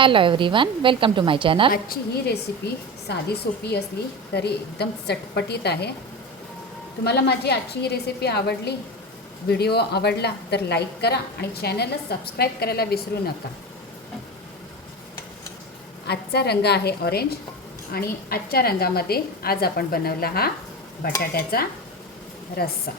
Hello everyone welcome to my channel आजची ही recipe साधी सोपी असली तरी एकदम चटपटीत आहे. तुम्हाला माझी आजची ही रेसिपी आवडली व्हिडिओ आवडला तर लाईक करा आणि चॅनलला सबस्क्राईब करायला विसरू नका. आजचा रंग आहे ऑरेंज आणि आजच्या रंगामध्ये आज आपण बनवला हा बटाट्याचा रस्सा.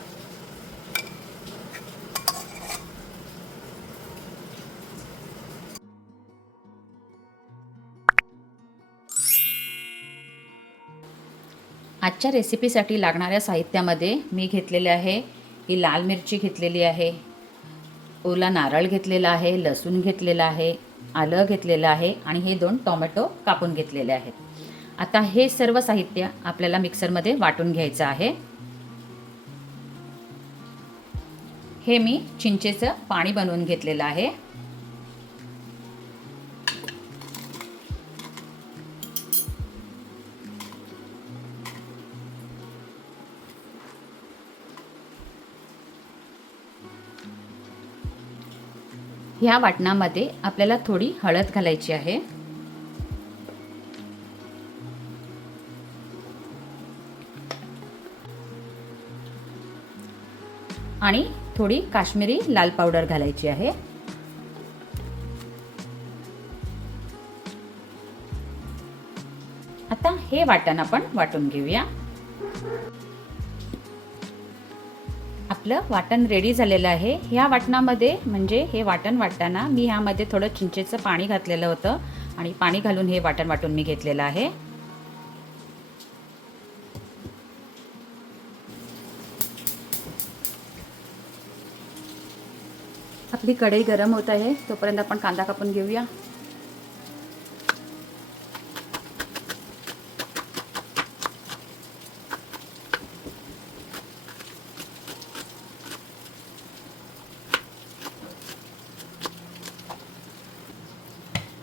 आजच्या रेसिपीसाठी लागणाऱ्या साहित्यामध्ये मी घेतलेले आहे ही लाल मिरची घेतलेली आहे ओला नारळ घेतलेला आहे लसूण घेतलेला आहे आलं घेतलेलं आहे आणि हे दोन टोमॅटो कापून घेतलेले आहेत. आता हे सर्व साहित्य आपल्याला मिक्सरमध्ये वाटून घ्यायचं आहे. हे मी चिंचेचं पाणी बनवून घेतलेलं आहे. ह्या वाटणामध्ये आपल्याला थोडी हळद घालायची आहे. आणि थोडी काश्मीरी लाल पावडर घालायची आहे. आता हे वाटण आपण वाटून घेऊया. आपलं वाटण रेडी झालेलं आहे. ह्या वाटणामध्ये म्हणजे हे वाटण वाटताना मी ह्यामध्ये थोडं चिंचेचं पाणी घातलेलं होतं. आणि पाणी घालून हे वाटण वाटून मी घेतलेलं आहे. आपली कढई गरम होत आहे. तोपर्यंत आपण कांदा कापून घेऊया.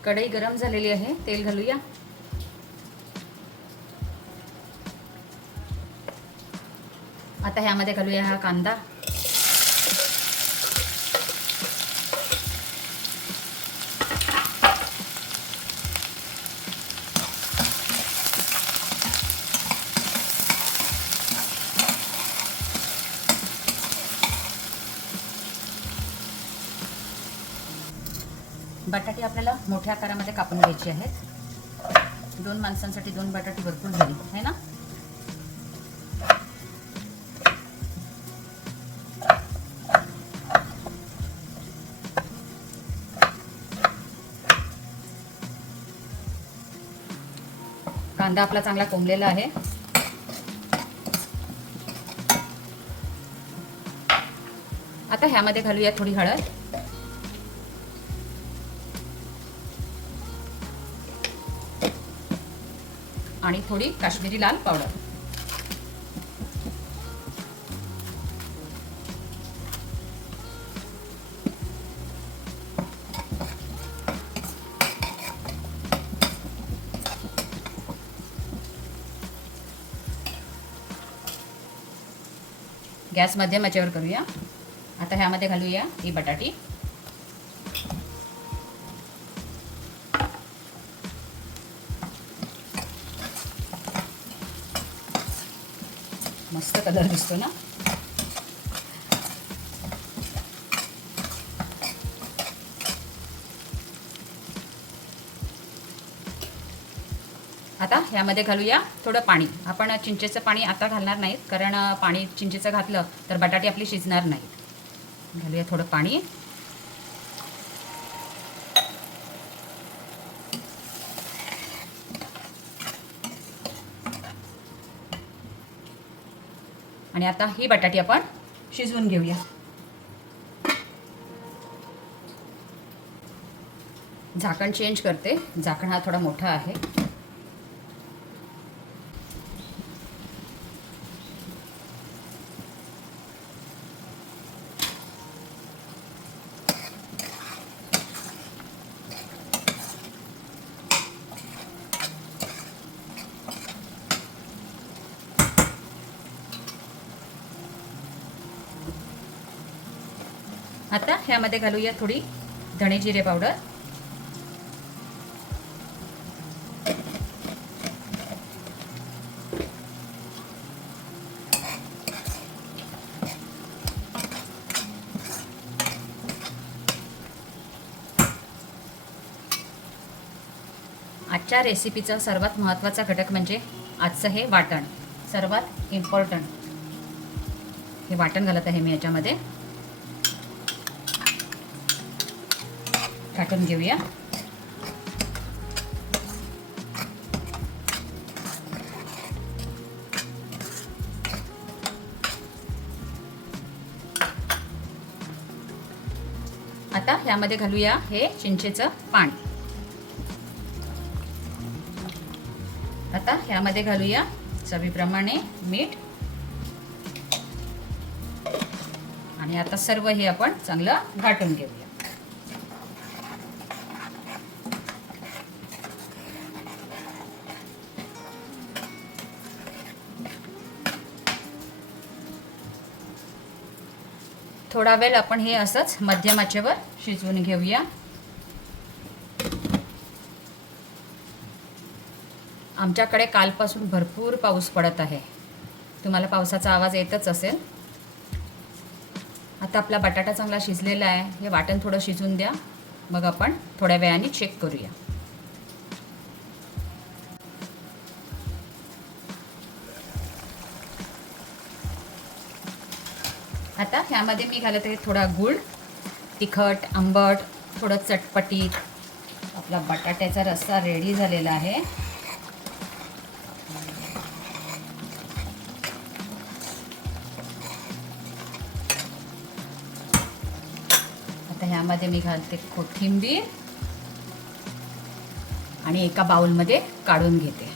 कढई गरम झालेली आहे तेल घालूया. आता ह्यामध्ये घालूया हा कांदा बटाटे आपल्याला मोठ्या आकारामध्ये कापून घ्यायची आहेत. दोन माणसांसाठी दोन बटाटे भरपूर झाली आहे ना? कांदा आपला चांगला कोंबलेला आहे. आता ह्यामध्ये घालूया थोडी हळद. आणि थोडी काश्मीरी लाल पावडर. गॅस मध्यम याच्यावर करूया. आता ह्यामध्ये घालूया ही बटाटी. मस्त कलर दिसतो ना. आता ह्यामध्ये घालूया थोडं पाणी. आपण चिंचेचं पाणी आता घालणार नाहीत कारण पाणी चिंचेचं घातलं तर बटाटे आपली शिजणार नाहीत. घालूया थोडं पाणी. आणि आता ही बटाटी आपण शिजवून घेऊया. झाकण चेंज करते. झाकण हा थोडा मोठा आहे. आता ह्यामध्ये घालूया थोडी धणे जिरे पावडर. आजच्या रेसिपीचा सर्वात महत्त्वाचा घटक म्हणजे आजचं हे वाटण. सर्वात इम्पॉर्टंट हे वाटण घालत आहे मी याच्यामध्ये. काटून घेऊया. आता ह्यामध्ये घालूया हे चिंचेचं पान. आता ह्यामध्ये घालूया चवीप्रमाणे मीठ. आणि आता सर्व हे आपण चांगलं घाटून घेऊया. थोडा वेळ आपण हे असंच मध्यमाचेवर शिजवून घेऊया. आमच्याकडे कालपासून भरपूर पाऊस पडत आहे. तुम्हाला पावसाचा आवाज येतच असेल. आता आपला बटाटा चांगला शिजलेला आहे. हे वाटण थोडं शिजून द्या. मग आपण थोड्या वेळाने चेक करूया. आता ह्यामध्ये मी घालत आहे थोडा गूळ तिखट आंबट थोडं चटपटीत आपला बटाट्याचा रस्सा रेडी झालेला आहे. आता ह्यामध्ये मी घालते कोथिंबीर आणि एका बाउलमध्ये काढून घेते.